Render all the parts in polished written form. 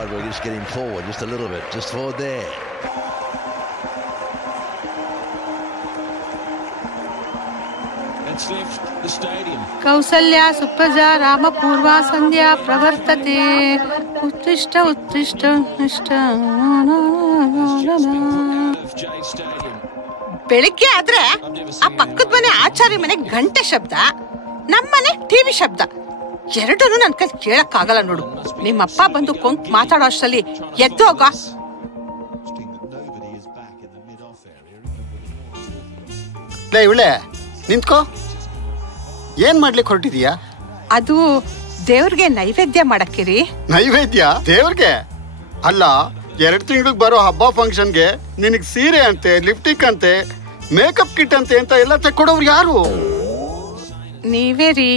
side where you just get him forward just a little bit, just forward there. Kausalya Supraja Rama ಪೂರ್ವ ಸಂಧ್ಯಾ ಪ್ರವರ್ತತೆ ಉತ್ಕೃಷ್ಟ ಉತ್ಕೃಷ್ಟ ಇಷ್ಟ. ಬೆಳಿಗ್ಗೆ ಆದ್ರೆ ಆ ಪಕ್ಕದ ಮನೆ ಆಚಾರ್ಯ ಮನೆ ಗಂಟೆ ಶಬ್ದ, ನಮ್ಮನೆ ಟಿವಿ ಶಬ್ದ, ಎರಡನ್ನೂ ನನ್ ಕೈ ಕೇಳಕ್ಕಾಗಲ್ಲ ನೋಡು. ನಿಮ್ಮಪ್ಪ ಬಂದು ಕೊಂಕ್ ಮಾತಾಡೋ ಅಷ್ಟರಲ್ಲಿ ಎದ್ದೋಗ. ಇವಳೆ ನಿಂತ್ಕೋ, ಏನ್ ಮಾಡ್ಲಿಕ್ಕೆ ಹೊರಟಿದೀಯಾ? ಅದು ದೇವ್ರಿಗೆ ನೈವೇದ್ಯ ಮಾಡಕ್ಕಿರಿ. ನೈವೇದ್ಯ ದೇವ್ರಿಗೆ ಅಲ್ಲ, 2 ತಿಂಗಳಿಗೆ ಬರೋ ಹಬ್ಬ ಫಂಕ್ಷನ್ಗೆ ನಿನಗ್ ಸೀರೆ ಅಂತೆ, ಲಿಪ್ಟಿಕ್ ಅಂತೆ, ಮೇಕಪ್ ಕಿಟ್ ಅಂತೆ ಅಂತ ಎಲ್ಲ ತೆಕ್ಕೊಡೋರು ಯಾರು? ನೀವೇ ರೀ.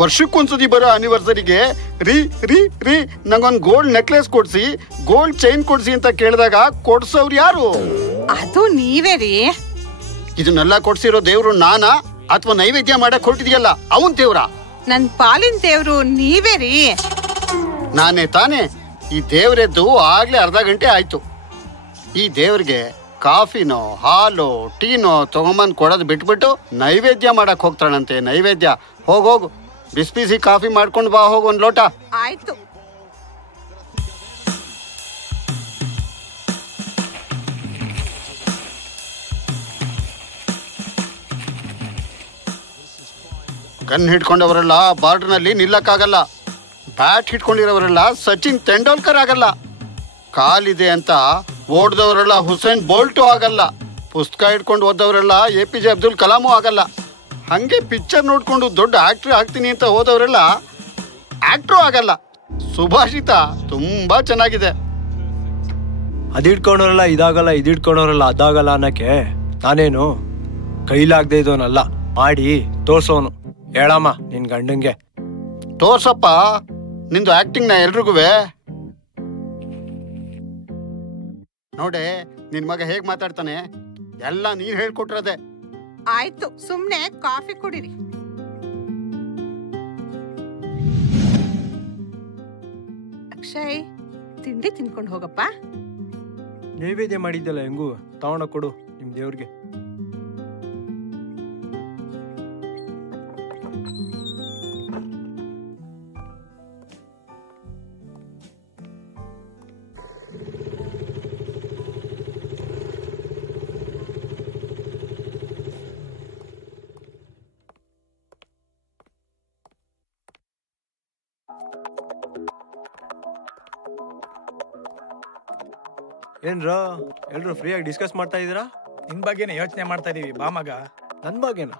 ವರ್ಷಕ್ಕೊಂದ್ಸತಿ ಬರೋ ಆನಿವರ್ಸರಿಗೆ ರೀ ರೀ ರೀ ನಂಗೊಂದ್ ಗೋಲ್ಡ್ ನೆಕ್ಲೆಸ್ ಕೊಡ್ಸಿ, ಗೋಲ್ಡ್ ಚೈನ್ ಕೊಡ್ಸಿ ಅಂತ ಕೇಳಿದಾಗ ಕೊಡ್ಸೋರು ಯಾರು? ಅದು ನೀವೇ ರೀ. ಇದನ್ನೆಲ್ಲ ಕೊಡ್ಸಿರೋ ದೇವ್ರು ನಾನಾ ಅಥವಾ ನೈವೇದ್ಯ ಮಾಡಕ್ ಹೊರಟಿದ್ಯಲ್ಲ ಅವನ್ ದೇವ್ರ? ನನ್ ಪಾಲಿನ ದೇವ್ರು ನೀವೇ ರೀ. ನಾನೇ ತಾನೇ. ಈ ದೇವ್ರೆದ್ದು ಆಗ್ಲೇ ಅರ್ಧ ಗಂಟೆ ಆಯ್ತು. ಈ ದೇವ್ರಿಗೆ ಕಾಫಿನೋ ಹಾಲು ಟೀನೋ ತಗೊಂಬಂದ್ ಕೊಡೋದು ಬಿಟ್ಬಿಟ್ಟು ನೈವೇದ್ಯ ಮಾಡಕ್ ಹೋಗ್ತಾಳಂತೆ. ನೈವೇದ್ಯ ಹೋಗೋಗು, ಬಿಸಿ ಬಿಸಿ ಕಾಫಿ ಮಾಡ್ಕೊಂಡು ಬಾ, ಹೋಗು ಒಂದ್ ಲೋಟ. ಆಯ್ತು. ಗನ್ ಹಿಡ್ಕೊಂಡವರೆಲ್ಲ ಬಾರ್ಡರ್ನಲ್ಲಿ ನಿಲ್ಲಕ್ಕಾಗಲ್ಲ. ಬ್ಯಾಟ್ ಹಿಡ್ಕೊಂಡಿರೋರೆಲ್ಲ ಸಚಿನ್ ತೆಂಡೂಲ್ಕರ್ ಆಗಲ್ಲ. ಕಾಲಿದೆ ಅಂತ ಓಡ್ದವರೆಲ್ಲ ಹುಸೇನ್ ಬೋಲ್ಟು ಆಗಲ್ಲ. ಪುಸ್ತಕ ಹಿಡ್ಕೊಂಡು ಓದವರೆಲ್ಲ APJ ಅಬ್ದುಲ್ ಕಲಾಮು ಆಗಲ್ಲ. ಹಂಗೆ ಪಿಕ್ಚರ್ ನೋಡ್ಕೊಂಡು ದೊಡ್ಡ ಆಕ್ಟರ್ ಆಗ್ತೀನಿ ಅಂತ ಹೋದವರೆಲ್ಲ ಆಕ್ಟ್ರು ಆಗಲ್ಲ. ಸುಭಾಷಿತ ತುಂಬಾ ಚೆನ್ನಾಗಿದೆ. ಅದಿಡ್ಕೊಂಡವ್ರೆಲ್ಲ ಇದಾಗಲ್ಲ, ಇದಿಡ್ಕೊಂಡವ್ರೆಲ್ಲ ಅದಾಗಲ್ಲ ಅನ್ನಕ್ಕೆ ನಾನೇನು ಕೈಲಾಗದೆ ಇದೋನಲ್ಲ, ಮಾಡಿ ತೋರ್ಸೋನು. ಹೇಳಮ್ಮ ನಿನ್ ಗಂಡಂಗೆ. ತೋರ್ಸಪ್ಪ ನಿಂದು ಆಕ್ಟಿಂಗ್ ನ ಎಲ್ರಿಗೂ. ನೋಡೆ ನಿನ್ ಮಗ ಹೇಗ್ ಮಾತಾಡ್ತಾನೆ, ಎಲ್ಲ ನೀನ್ ಹೇಳ್ಕೊಟ್ರದೆ. ಆಯ್ತು, ಸುಮ್ನೆ ಕಾಫಿ ಕುಡಿರಿ. ಅಕ್ಷಯ್, ತಿಂಡಿ ತಿನ್ಕೊಂಡು ಹೋಗಪ್ಪ. ನೈವೇದ್ಯ ಮಾಡಿದ್ದಲ್ಲ ಹೆಂಗೂ ತಗೊಂಡ ಕೊಡು ನಿಮ್ ದೇವ್ರಿಗೆ. ಏನ್ರ ಎಲ್ರು ಫ್ರೀಯಾಗಿ ಡಿಸ್ಕಸ್ ಮಾಡ್ತಾ ಇದೀರಾ? ನಿನ್ ಬಗ್ಗೆನೇ ಯೋಚನೆ ಮಾಡ್ತಾ ಇದೀವಿ ಬಾ ಮಗ. ನನ್ ಬಗ್ಗೆನಾ?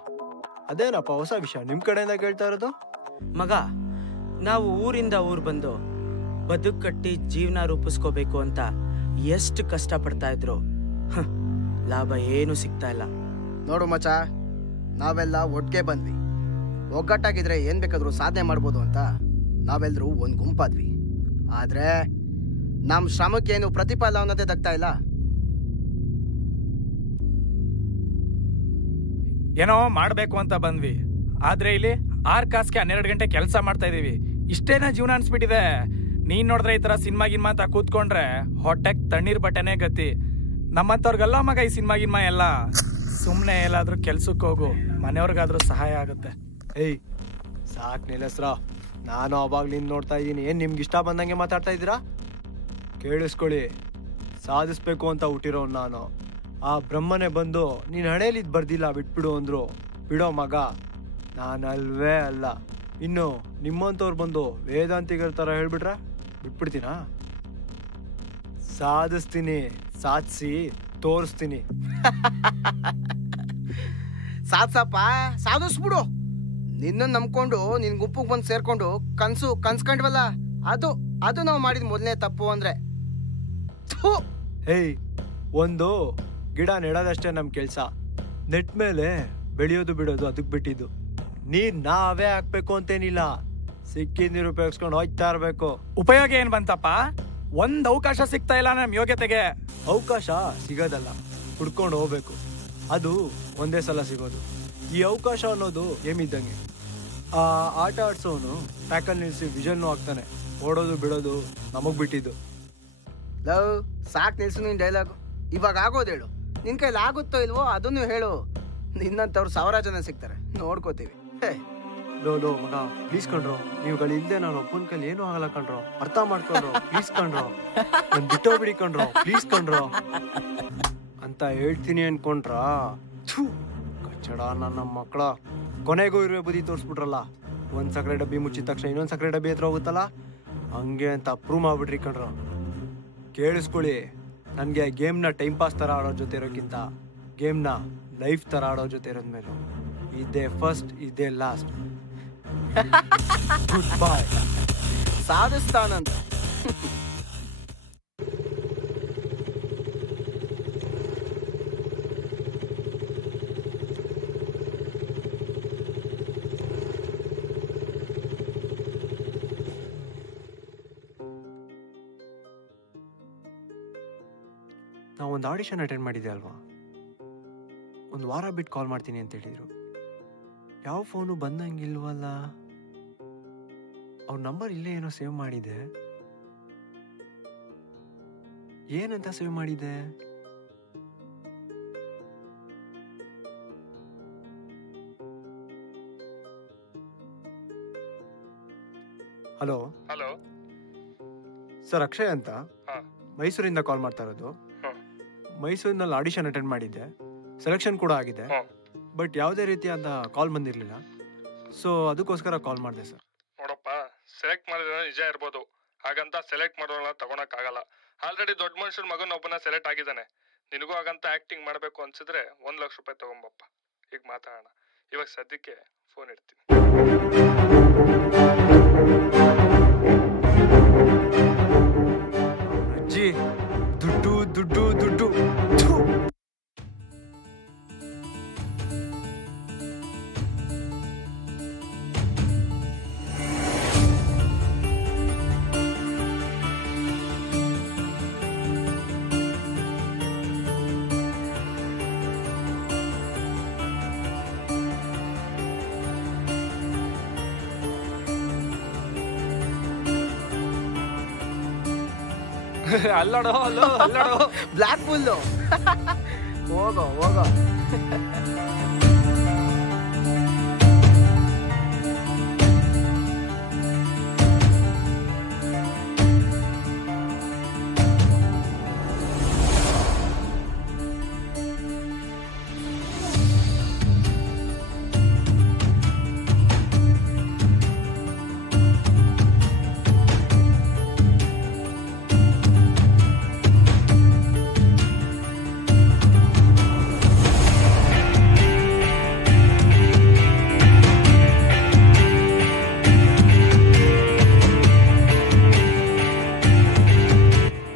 ಅದೇನಪ್ಪ ಹೊಸ ವಿಷಯ ನಿಮ್ ಕಡೆಯಿಂದ ಕೇಳ್ತಾ ಇರೋದು? ಮಗ, ನಾವು ಊರಿಂದ ಊರ್ ಬಂದು ಬದುಕು ಕಟ್ಟಿ ಜೀವನ ರೂಪಿಸ್ಕೋಬೇಕು ಅಂತ ಎಷ್ಟು ಕಷ್ಟ ಪಡ್ತಾ ಇದ್ರು, ಲಾಭ ಏನು ಸಿಗ್ತಾ ಇಲ್ಲ. ನೋಡು ಮಚ, ನಾವೆಲ್ಲ ಒಟ್ಟಿಗೆ ಬಂದ್ವಿ. ಒಗ್ಗಟ್ಟಾಗಿದ್ರೆ ಏನ್ ಬೇಕಾದ್ರೂ ಸಾಧನೆ ಮಾಡ್ಬೋದು ಅಂತ ನಾವೆಲ್ಲರೂ ಒಂದ್ ಗುಂಪಾದ್ವಿ. ಆದ್ರೆ ನಮ್ ಶ್ರಮಕ್ಕೇನು ಪ್ರತಿಫಲ ಅನ್ನೋದೇ ದಕ್ತಾ ಇಲ್ಲ. ಏನೋ ಮಾಡ್ಬೇಕು ಅಂತ ಬಂದ್ವಿ, ಆದ್ರೆ ಇಲ್ಲಿ 6 ಕಾಸ್ಗೆ 12 ಗಂಟೆ ಕೆಲಸ ಮಾಡ್ತಾ ಇದೀವಿ. ಇಷ್ಟೇನ ಜೀವನ ಅನ್ಸ್ಬಿಟ್ಟಿದೆ. ನೀನ್ ನೋಡಿದ್ರೆ ಈ ತರ ಸಿನಿಮಾ ಗಿನ್ಮಾ ಅಂತ ಕೂತ್ಕೊಂಡ್ರೆ ಹೊಟ್ಟೆಗ್ ತಣ್ಣೀರ್ ಬಟ್ಟೆನೆ ಗತಿ. ನಮ್ಮಂತವ್ರಿಗೆಲ್ಲ ಮಗ ಈ ಸಿನಿಮಾ ಗಿನ್ಮಾ ಎಲ್ಲ. ಸುಮ್ನೆ ಎಲ್ಲಾದ್ರೂ ಕೆಲ್ಸಕ್ಕೆ ಹೋಗು, ಮನೆಯವ್ರಿಗಾದ್ರೂ ಸಹಾಯ ಆಗುತ್ತೆ. ಏಯ್ ಸಾಕ್ ನಿಲ್ಲಸ್ರ, ನಾನು ಅವಾಗ್ಲಿಂದ ನೋಡ್ತಾ ಇದ್ದೀನಿ. ಏನ್ ನಿಮ್ಗೆ ಇಷ್ಟ ಬಂದಂಗೆ ಮಾತಾಡ್ತಾ ಇದ್ದೀರಾ? ಕೇಳಿಸ್ಕೊಳ್ಳಿ, ಸಾಧಿಸ್ಬೇಕು ಅಂತ ಹುಟ್ಟಿರೋ ನಾನು. ಆ ಬ್ರಹ್ಮನೇ ಬಂದು ನೀನ್ ಹಣೆಯಲ್ಲಿ ಇದ್ ಬರ್ದಿಲ್ಲ ಬಿಟ್ಬಿಡು ಅಂದ್ರು. ಬಿಡೋ ಮಗ, ನಾನಲ್ವೇ ಅಲ್ಲ. ಇನ್ನು ನಿಮ್ಮಂತವ್ರು ಬಂದು ವೇದಾಂತಿಗರ ತರ ಹೇಳ್ಬಿಟ್ರೆ ಬಿಟ್ಬಿಡ್ತೀನಾ? ಸಾಧಿಸ್ತೀನಿ, ಸಾಧಿಸಿ ತೋರಿಸ್ತೀನಿ. ಸಾಧ್ಸಪ್ಪ, ಸಾಧಿಸ್ಬಿಡು. ನಿನ್ನ ನಂಬ್ಕೊಂಡು ನಿನ್ ಗುಂಪಿಗೆ ಬಂದು ಸೇರ್ಕೊಂಡು ಕನ್ಸ್ಕೊಂಡ್ವಲ್ಲ, ಅದು ನಾವು ಮಾಡಿದ ಮೊದಲನೇ ತಪ್ಪು ಅಂದ್ರೆ. ಹೇಯ್, ಒಂದು ಗಿಡ ನೆಡೋದಷ್ಟೇ ನಮ್ ಕೆಲ್ಸ. ನೆಟ್ ಮೇಲೆ ಬೆಳೆಯೋದು ಬಿಡೋದು ಅದಕ್ ಬಿಟ್ಟಿದ್ದು. ನೀರ್ ನಾವೇ ಹಾಕ್ಬೇಕು ಅಂತೇನಿಲ್ಲ, ಸಿಕ್ಕಿದ ನೀರು ಉಪಯೋಗಿಸ್ಕೊಂಡು ಹೋಗ್ತಾ ಇರ್ಬೇಕು. ಉಪಯೋಗ ಏನ್ ಬಂತಪ್ಪ? ಒಂದ್ ಅವಕಾಶ ಸಿಗ್ತಾ ಇಲ್ಲ ನಮ್ ಯೋಗ್ಯತೆಗೆ. ಅವಕಾಶ ಸಿಗೋದಲ್ಲ, ಹುಡ್ಕೊಂಡು ಹೋಗ್ಬೇಕು. ಅದು ಒಂದೇ ಸಲ ಸಿಗೋದು. ಈ ಅವಕಾಶ ಅನ್ನೋದು ಏಮಿದ್ದಂಗೆ. ಆ ಆಟ ಆಡ್ಸೋನು ಟ್ಯಾಕಲ್ ನಿಲ್ಸಿ ವಿಷನ್ನು ಹಾಕ್ತಾನೆ. ಓಡೋದು ಬಿಡೋದು ನಮಗ್ ಬಿಟ್ಟಿದ್ದು. ಲವ್ ಸಾಕ್ ನಿಲ್ಸು ನಿನ್ ಡೈಲಾಗು. ಇವಾಗ ಆಗೋದು ಹೇಳು. ನಿನ್ ಕೈಲಿ ಆಗುತ್ತೋ ಇಲ್ವೋ ಅದನ್ನು ಹೇಳು. ನಿನ್ನಂತವ್ರು 1000 ಜನ ಸಿಗ್ತಾರೆ, ನೋಡ್ಕೋತೀವಿ. ಲೋ ಮಗ ಪ್ಲೀಸ್ ಕಣ್ರೋ, ನೀವುಗಳು ಇಲ್ದೆ ನಾನು ಒಪ್ಪನ ಕೈಲಿ ಏನೂ ಆಗಲ್ಲ ಕಣ್ರೋ, ಅರ್ಥ ಮಾಡ್ಕೊಂಡ್ರು ಪ್ಲೀಸ್ ಕಣ್ರೋ, ನನ್ ಬಿಟ್ಟೋ ಬಿಡಿ ಕಣ್ರೋ ಪ್ಲೀಸ್ ಕಣ್ರೋ ಅಂತ ಹೇಳ್ತೀನಿ ಅನ್ಕೊಂಡ್ರಾ? ಕಚ್ಚಡ ನನ್ನ ಮಕ್ಕಳ. ಕೊನೆಗೂ ಇರುವೆ ಬುದ್ಧಿ ತೋರಿಸ್ಬಿಟ್ರಲ್ಲ. ಒಂದ್ ಸಕ್ಕರೆ ಡಬ್ಬಿ ಮುಚ್ಚಿದ ತಕ್ಷಣ ಇನ್ನೊಂದ್ ಸಕ್ಕರೆ ಡಬ್ಬಿ ಹತ್ರ ಹೋಗುತ್ತಲ್ಲ, ಹಂಗೆ ಅಂತ ಅಪ್ರೂವ್ ಮಾಡ್ಬಿಟ್ರಿ ಕಣ್ರೋ. ಕೇಳಿಸ್ಕೊಳ್ಳಿ, ನನಗೆ ಗೇಮ್ನ ಟೈಮ್ ಪಾಸ್ ಥರ ಆಡೋ ಜೊತೆ ಇರೋಕ್ಕಿಂತ ಗೇಮ್ನ ಲೈಫ್ ಥರ ಆಡೋ ಜೊತೆ ಇರೋದ್ಮೇಲೆ ಇದೇ ಫಸ್ಟ್ ಇದೇ ಲಾಸ್ಟ್. ಗುಡ್ ಬಾಯ್. ಸಾಧಿಸ್ತಾನಂತ. ನಾವು ಒಂದು ಆಡಿಷನ್ ಅಟೆಂಡ್ ಮಾಡಿದ್ದೆ ಅಲ್ವಾ, ಒಂದು ವಾರ ಬಿಟ್ಟು ಕಾಲ್ ಮಾಡ್ತೀನಿ ಅಂತ ಹೇಳಿದ್ರು. ಯಾವ ಫೋನು ಬಂದಂಗಿಲ್ವಲ್ಲ. ಅವ್ರ ನಂಬರ್ ಇಲ್ಲೇ ಏನೋ ಸೇವ್ ಮಾಡಿದೆ. ಏನಂತ ಸೇವ್ ಮಾಡಿದೆ? ಹಲೋ ಹಲೋ ಸರ್, ಅಕ್ಷಯ್ ಅಂತ, ಮೈಸೂರಿಂದ ಕಾಲ್ ಮಾಡ್ತಾ ಇರೋದು. ಮೈಸೂರಿನಲ್ಲಿ ಆಡಿಷನ್ ಅಟೆಂಡ್ ಮಾಡಿದ್ದೆ, ಸೆಲೆಕ್ಷನ್ ಕೂಡ ಆಗಿದೆ, ಬಟ್ ಯಾವುದೇ ರೀತಿಯಾದ ಕಾಲ್ ಬಂದಿರಲಿಲ್ಲ. ಸೊ ಅದಕ್ಕೋಸ್ಕರ ಕಾಲ್ ಮಾಡಿದೆ ಸರ್. ನೋಡಪ್ಪ, ಸೆಲೆಕ್ಟ್ ಮಾಡಿದ್ರೆ ನಿಜ ಇರ್ಬೋದು, ಹಾಗಂತ ಸೆಲೆಕ್ಟ್ ಮಾಡೋಣ ತಗೊಳಕ್ಕಾಗಲ್ಲ. ಆಲ್ರೆಡಿ ದೊಡ್ಡ ಮನುಷ್ಯನ ಮಗನ ಒಬ್ಬನ ಸೆಲೆಕ್ಟ್ ಆಗಿದ್ದಾನೆ. ನಿನಗೂ ಹಾಗಂತ ಆಕ್ಟಿಂಗ್ ಮಾಡಬೇಕು ಅನ್ಸಿದ್ರೆ 1 ಲಕ್ಷ ರೂಪಾಯಿ ತಗೊಂಬಪ್ಪ. ಈಗ ಮಾತಾಡೋಣ. ಇವಾಗ ಸದ್ಯಕ್ಕೆ ಫೋನ್ ಇಡ್ತೀನಿ. ಅಜ್ಜಿ, ದುಡ್ಡು ದುಡ್ಡು ದುಡ್ಡು. ಅಲ್ಲೋಡು ಅಲ್ಲೋಡು ಬ್ಲ್ಯಾಕ್ ಫುಲ್ಲು. ಹೋಗೋ ಹೋಗೋ.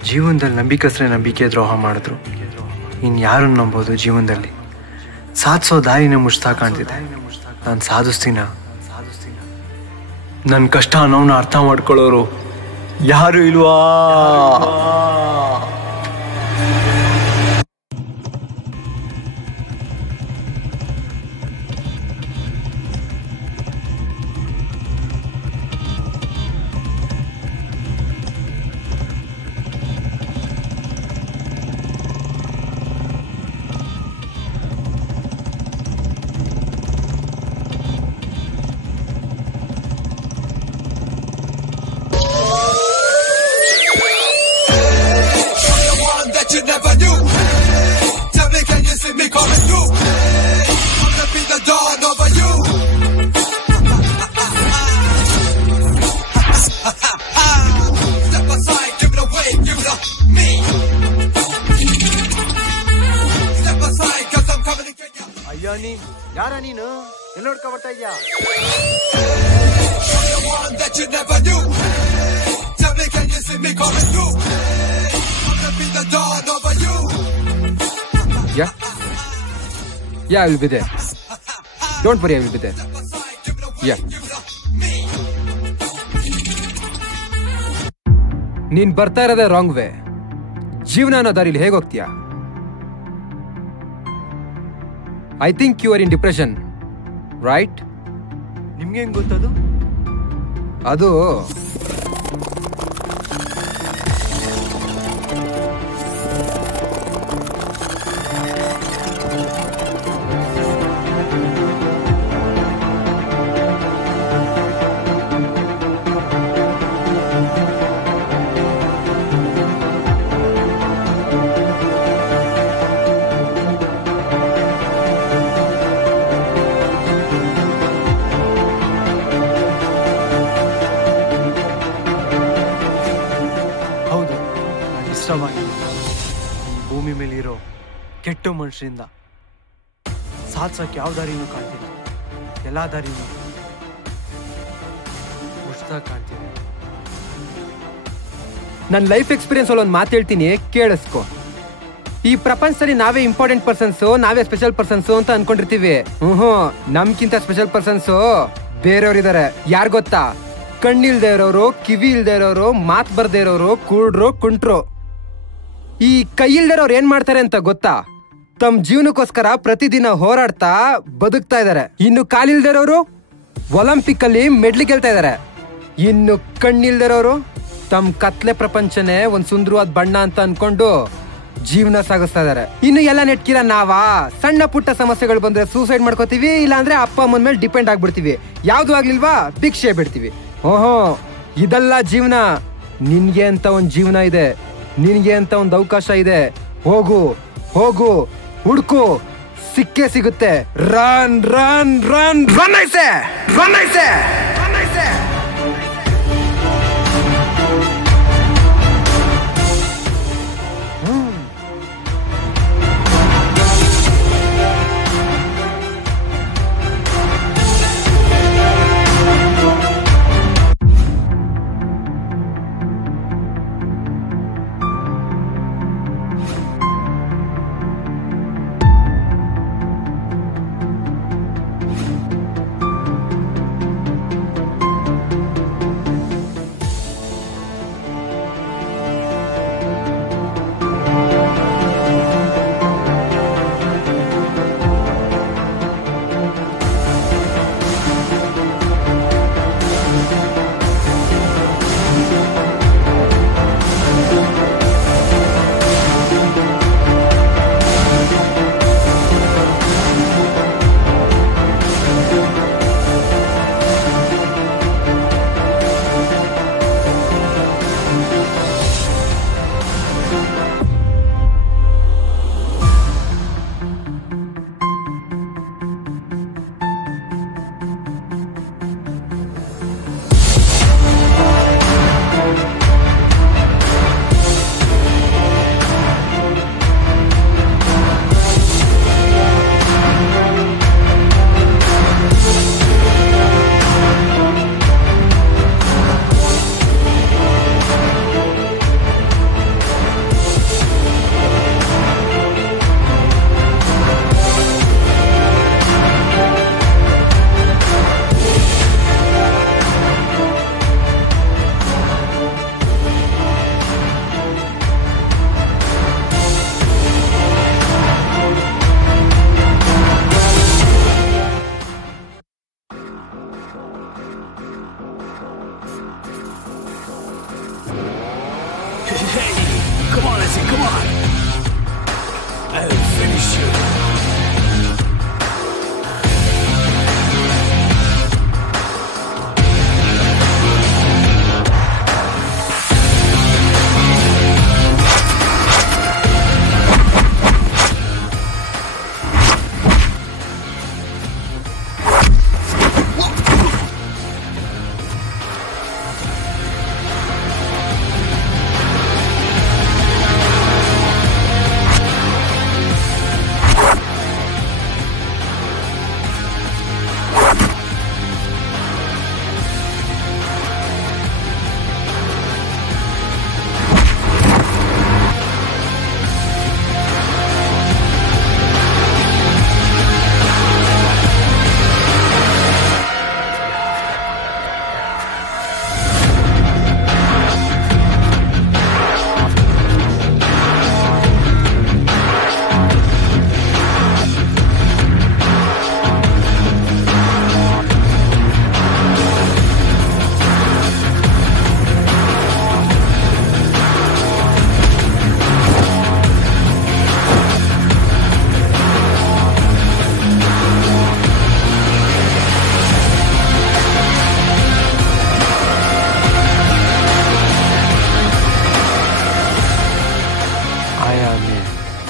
ಜೀವನದಲ್ಲಿ ನಂಬಿಕಸ್ರೆ ನಂಬಿಕೆ ದ್ರೋಹ ಮಾಡಿದ್ರು. ಇನ್ಯಾರನ್ನು ನಂಬೋದು ಜೀವನದಲ್ಲಿ? ಸಾಧಿಸೋ ದಾರಿನೇ ಮುಚ್ತಾ ಕಾಣ್ತಿದೆ. ನಾನು ಸಾಧಿಸ್ತೀನ? ನನ್ನ ಕಷ್ಟ ಅನ್ನೋನ ಅರ್ಥ ಮಾಡ್ಕೊಳ್ಳೋರು ಯಾರು ಇಲ್ವಾ? You never knew. Tell me, can you see me coming through? I'm gonna be the dawn over you. Step aside, give it away, give it up me. Step aside, cause I'm coming to get you. ಅಯ್ಯೋ, ಯಾರ ನೀನು? ಎಲ್ಲ ನೋಡ್ಕೊ ಬರ್ತಾ ಇದ್ಯಾ? I'm the one that you never knew. Tell me, can you see me coming through? Be the dawn over you. Yeah, I will be there. Don't worry, I will be there. Yeah. ನೀನ್ ಬರ್ತಾ ಇರೋದೇ wrong way. ಜೀವನ ಅನ್ನೋ ದಾರಿಲಿ ಹೇಗೆ ಹೋಗ್ತೀಯಾ? I think you are in depression, right? ನಿಮ್ಗೆ ಹೆಂಗ್ ಗೊತ್ತದು? ಅದು ಕಷ್ಟವಾಗಿದೆ ಈ ಭೂಮಿ ಮೇಲಿರೋ ಕೆಟ್ಟ ಮನುಷ್ಯರಿಂದ ಸಾಧ್ಸಕ್ಕೆ ಯಾವ ದಾರಿನೂ ಕಾಣ್ತಿಲ್ಲ. ಎಲ್ಲ ದಾರಿನೂ ಮುಷ್ಟಾಗಿ ಕಾಣ್ತಿದೆ. ನನ್ನ ಲೈಫ್ ಎಕ್ಸ್ಪೀರಿಯನ್ಸ್ ಅಲ್ಲಿ ಒಂದು ಮಾತು ಹೇಳ್ತೀನಿ, ಕೇಳಿಸ್ಕೊ. ಈ ಪ್ರಪಂಚದಲ್ಲಿ ನಾವೇ ಇಂಪಾರ್ಟೆಂಟ್ ಪರ್ಸನ್ಸು, ನಾವೇ ಸ್ಪೆಷಲ್ ಪರ್ಸನ್ಸು ಅಂತ ಅನ್ಕೊಂಡಿರ್ತೀವಿ. ನಮ್ಗಿಂತ ಸ್ಪೆಷಲ್ ಪರ್ಸನ್ಸು ಬೇರೆಯವ್ರಿದ್ದಾರೆ. ಯಾರು ಗೊತ್ತಾ? ಕಣ್ಣಿಲ್ದೇ ಇರೋರು, ಕಿವಿ ಇಲ್ದೇ ಇರೋರು, ಮಾತು ಬರ್ದೇ ಇರೋರು, ಕುಡ್ರು, ಕುಂಟ್ರು. ಈ ಕೈ ಇಲ್ದೇ ಇರೋರು ಏನ್ ಮಾಡ್ತಾರೆ ಅಂತ ಗೊತ್ತಾ? ತಮ್ಮ ಜೀವನಕ್ಕೋಸ್ಕರ ಪ್ರತಿದಿನ ಹೋರಾಡ್ತಾ ಬದುಕ್ತಾ ಇದಾರೆ. ಇನ್ನು ಕಾಲಿಲ್ದೇ ಇರೋರು ಒಲಿಂಪಿಕ್ ಅಲ್ಲಿ ಮೆಡ್ಲ್ ಗೆಲ್ತಾ ಇದಾರೆ. ಇನ್ನು ಕಣ್ಣಿಲ್ದೇ ಇರೋರು ತಮ್ಮ ಕತ್ಲೆ ಪ್ರಪಂಚನೇ ಒಂದ್ ಸುಂದರವಾದ ಬಣ್ಣ ಅಂತ ಅನ್ಕೊಂಡು ಜೀವನ ಸಾಗಿಸ್ತಾ ಇದಾರೆ. ಇನ್ನು ಎಲ್ಲ ನೆಟ್ಕಿರ ನಾವಾ ಸಣ್ಣ ಪುಟ್ಟ ಸಮಸ್ಯೆಗಳು ಬಂದ್ರೆ ಸೂಸೈಡ್ ಮಾಡ್ಕೋತೀವಿ, ಇಲ್ಲಾಂದ್ರೆ ಅಪ್ಪ ಅಮ್ಮನ ಮೇಲೆ ಡಿಪೆಂಡ್ ಆಗ್ಬಿಡ್ತೀವಿ. ಯಾವ್ದು ಆಗ್ಲಿಲ್ವಾ ಭಿಕ್ಷೆ ಬಿಡ್ತೀವಿ. ಇದೆಲ್ಲ ಜೀವನ. ನಿನ್ಗೆ ಅಂತ ಒಂದ್ ಜೀವನ ಇದೆ, ನಿನ್ಗೆ ಅಂತ ಒಂದ್ ಅವಕಾಶ ಇದೆ. ಹೋಗು ಹೋಗು, ಹುಡ್ಕು, ಸಿಕ್ಕೇ ಸಿಗುತ್ತೆ. ರನ್ ರನ್ ರನ್ ರನ್ ಐಸೆ, ರನ್ ಐಸೆ, ರನ್ ಐಸೆ.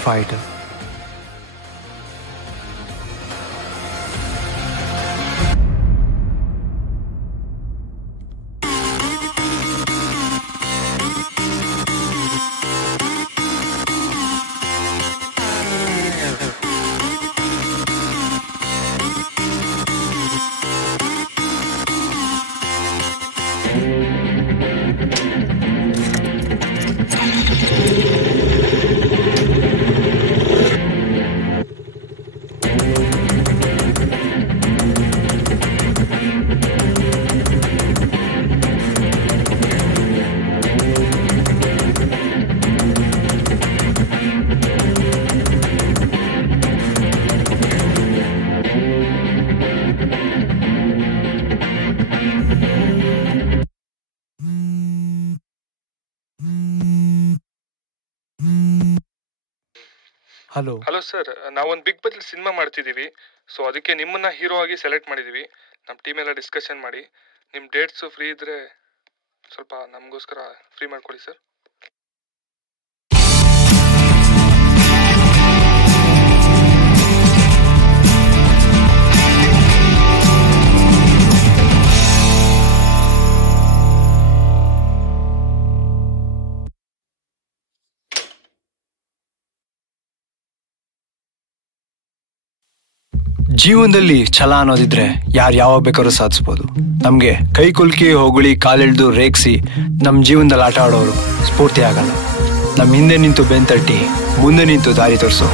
fighter. ಹಲೋ. ಹಲೋ ಸರ್, ನಾವೊಂದು ಬಿಗ್ ಬಜೆಟ್ ಸಿನಿಮಾ ಮಾಡ್ತಿದ್ದೀವಿ. ಸೊ ಅದಕ್ಕೆ ನಿಮ್ಮನ್ನ ಹೀರೋ ಆಗಿ ಸೆಲೆಕ್ಟ್ ಮಾಡಿದ್ದೀವಿ. ನಮ್ಮ ಟೀಮ್ ಎಲ್ಲ ಡಿಸ್ಕಷನ್ ಮಾಡಿ ನಿಮ್ಮ ಡೇಟ್ಸು ಫ್ರೀ ಇದ್ದರೆ ಸ್ವಲ್ಪ ನಮಗೋಸ್ಕರ ಫ್ರೀ ಮಾಡ್ಕೊಡಿ ಸರ್. ಜೀವನದಲ್ಲಿ ಛಲ ಅನ್ನೋದಿದ್ರೆ ಯಾರು ಯಾವಾಗ ಬೇಕಾದ್ರೂ ಸಾಧಿಸ್ಬೋದು. ನಮಗೆ ಕೈ ಕುಲ್ಕಿ ಹೊಗಳಿ ಕಾಲೆಳ್ದು ರೇಗಿಸಿ ನಮ್ಮ ಜೀವನದಲ್ಲಿ ಆಟ ಆಡೋರು ಸ್ಫೂರ್ತಿ ಆಗಲ್ಲ. ನಮ್ಮ ಹಿಂದೆ ನಿಂತು ಬೆಂತಟ್ಟಿ ಮುಂದೆ ನಿಂತು ದಾರಿ ತೋರಿಸೋ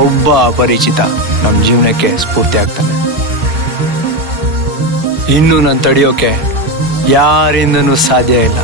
ಒಬ್ಬ ಅಪರಿಚಿತ ನಮ್ಮ ಜೀವನಕ್ಕೆ ಸ್ಫೂರ್ತಿ ಆಗ್ತಾನೆ. ಇನ್ನು ನಾನು ತಡೆಯೋಕೆ ಯಾರಿಂದನೂ ಸಾಧ್ಯ ಇಲ್ಲ.